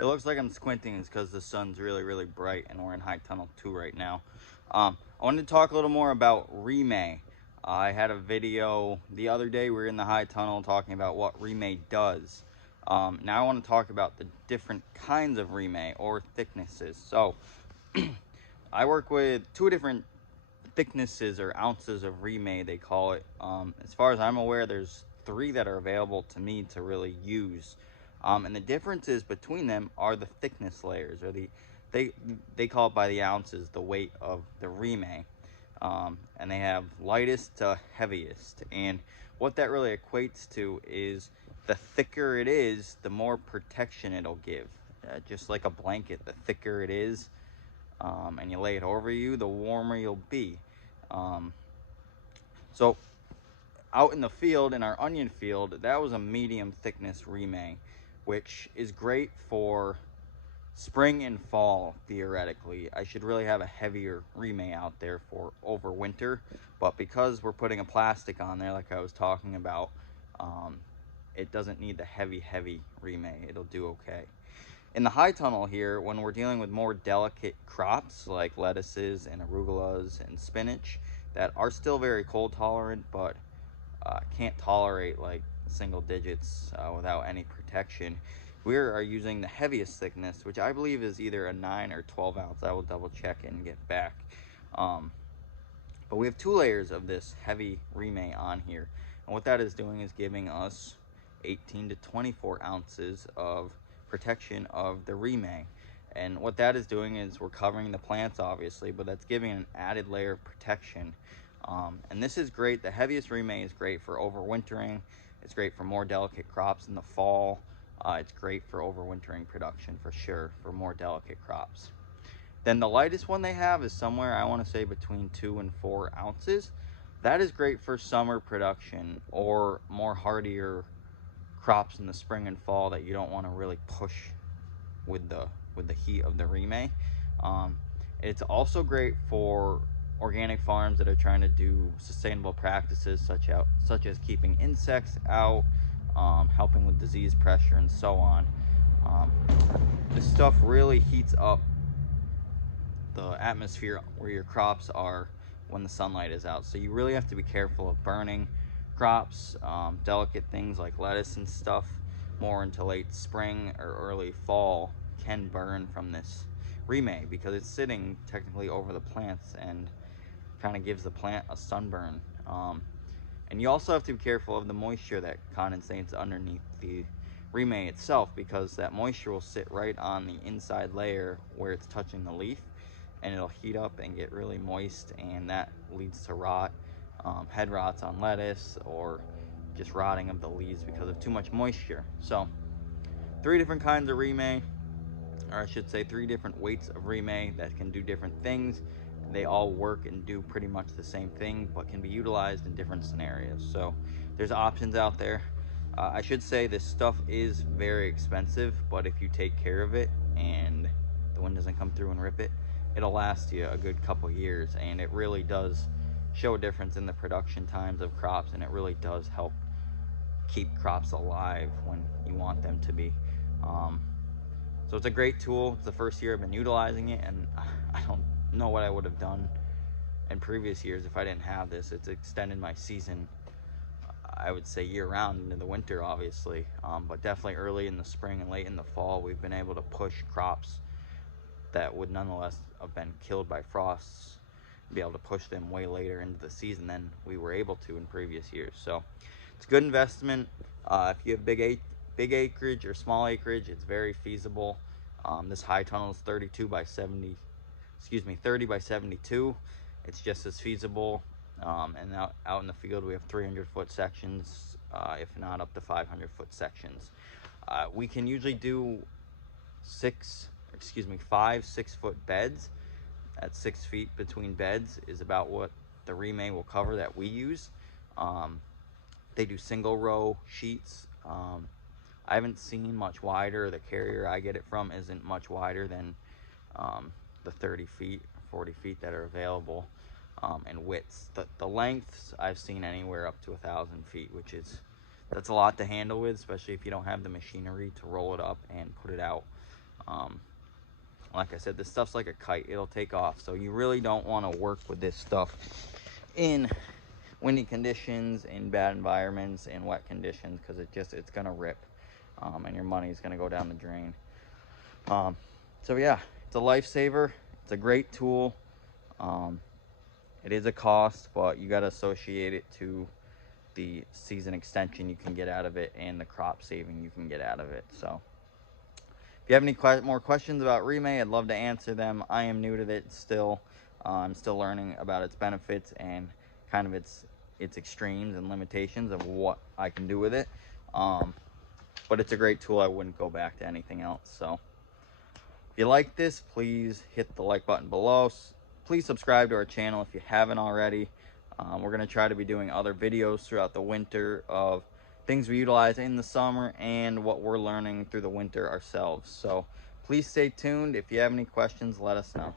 It looks like I'm squinting. It's because the sun's really bright and we're in high tunnel 2 right now. I wanted to talk a little more about Remay. I had a video the other day. We were in the high tunnel talking about what Remay does. Now I want to talk about the different kinds of Remay or thicknesses. So I work with 2 different thicknesses or ounces of Remay, they call it. As far as I'm aware, there's 3 that are available to me to really use. And the differences between them are the thickness layers, or they call it by the ounces, the weight of the Remay. And they have lightest to heaviest. And what that really equates to is the thicker it is, the more protection it'll give. Just like a blanket, the thicker it is, and you lay it over you, the warmer you'll be. So out in the field, in our onion field, that was a medium thickness Remay, which is great for spring and fall. Theoretically, I should really have a heavier Remay out there for over winter, but because we're putting a plastic on there like I was talking about, it doesn't need the heavy Remay. It'll do okay. In the high tunnel here, when we're dealing with more delicate crops like lettuces and arugulas and spinach that are still very cold tolerant, but can't tolerate like single digits without any protection, we are using the heaviest thickness, which I believe is either a 9 or 12 ounce. I will double check and get back. But we have 2 layers of this heavy Remay on here, and what that is doing is giving us 18 to 24 ounces of protection of the Remay. And what that is doing is we're covering the plants, obviously, but that's giving an added layer of protection. And this is great. The heaviest Remay is great for overwintering. It's great for more delicate crops in the fall. It's great for overwintering production for sure, for more delicate crops. Then the lightest one they have is somewhere, I want to say, between 2 and 4 ounces. That is great for summer production or more hardier crops in the spring and fall that you don't want to really push with the heat of the Remay. It's also great for organic farms that are trying to do sustainable practices such as keeping insects out, helping with disease pressure, and so on. This stuff really heats up the atmosphere where your crops are when the sunlight is out, so you really have to be careful of burning crops. Delicate things like lettuce and stuff more into late spring or early fall can burn from this Remay because it's sitting technically over the plants and kind of gives the plant a sunburn. And you also have to be careful of the moisture that condensates underneath the Remay itself, because that moisture will sit right on the inside layer where it's touching the leaf, and it'll heat up and get really moist, and that leads to rot, head rots on lettuce, or just rotting of the leaves because of too much moisture. So 3 different kinds of Remay, or I should say 3 different weights of Remay that can do different things. They all work and do pretty much the same thing, but can be utilized in different scenarios. So there's options out there. I should say this stuff is very expensive, but if you take care of it and the wind doesn't come through and rip it, it'll last you a good couple years, and it really does show a difference in the production times of crops, and it really does help keep crops alive when you want them to be. So it's a great tool. It's the first year I've been utilizing it, and I don't know what I would have done in previous years if I didn't have this. It's extended my season, I would say, year round into the winter, obviously, but definitely early in the spring and late in the fall, we've been able to push crops that would nonetheless have been killed by frosts, be able to push them way later into the season than we were able to in previous years. So it's a good investment. If you have big acreage or small acreage, it's very feasible. This high tunnel is 30 by 72. It's just as feasible. And out in the field, we have 300-foot sections, if not up to 500-foot sections. We can usually do 5 6-foot beds. At 6 feet between beds is about what the Remay will cover that we use. They do single row sheets. I haven't seen much wider. The carrier I get it from isn't much wider than the 30 feet, 40 feet that are available, and widths. The lengths I've seen anywhere up to 1,000 feet, that's a lot to handle with, especially if you don't have the machinery to roll it up and put it out Like I said, this stuff's like a kite. It'll take off. So you really don't want to work with this stuff in windy conditions, in bad environments, in wet conditions, because it's gonna rip, and your money's gonna go down the drain. So yeah, it's a lifesaver. It's a great tool. It is a cost, but you got to associate it to the season extension you can get out of it and the crop saving you can get out of it. So if you have any more questions about Remay, I'd love to answer them. I am new to it still. I'm still learning about its benefits and kind of its extremes and limitations of what I can do with it. But it's a great tool. I wouldn't go back to anything else. So if you like this, please hit the like button below. Please subscribe to our channel if you haven't already. We're going to try to be doing other videos throughout the winter of things we utilize in the summer and what we're learning through the winter ourselves. So please stay tuned. If you have any questions, let us know.